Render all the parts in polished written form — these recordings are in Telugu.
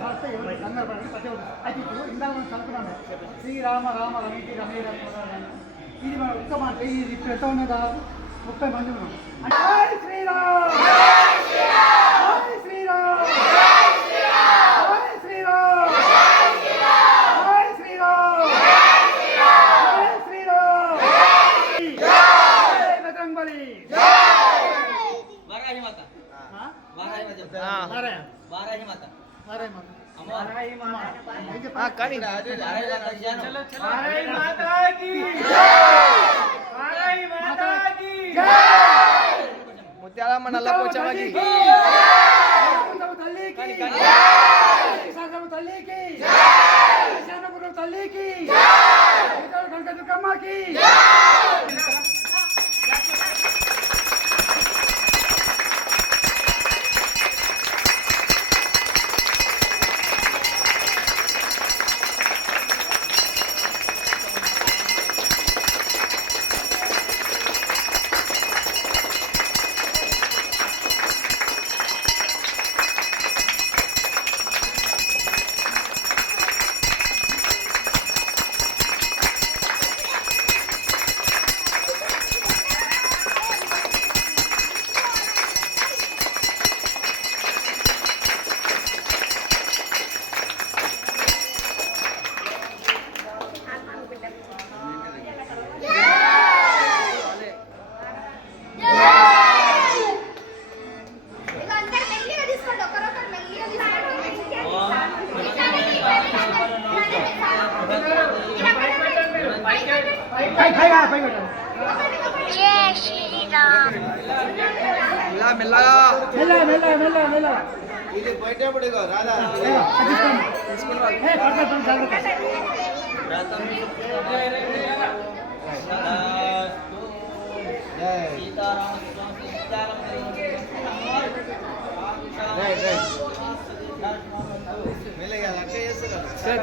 అయితే ఇప్పుడు ఇందాక మనం చదువుకున్నాము శ్రీరామ రామ రమేటి రమే రమ ఇది మన ఒక్క మాట ఇది ఇప్పుడు ఎంత ఉన్నది దాదాపు 30 మంది ఉన్నాం. జై శ్రీరామ్ జై శ్రీరామ్ జై శ్రీరామ్ జై శ్రీరామ్ జై శ్రీరామ్ జై శ్రీరామ్ జై బజరంగబలి వారాహి మాత వారాహి మాత వారాహి మాత వారాహి మాత వారాహి మాత కానీ వారాహి మాత की వారాహి మాత की ముత్యాల మండల పోచమ్మకి తల్లికి తల్లికి తల్లికి కనకదుర్గమ్మకి మెల్లగా ఇది పోయేటప్పుడు ఇగో రాదా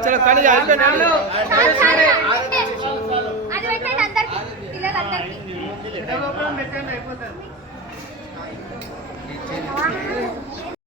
చలో కానీ అది పెట్టండి అందరికి పిల్లలందరికి అయిపోతుంది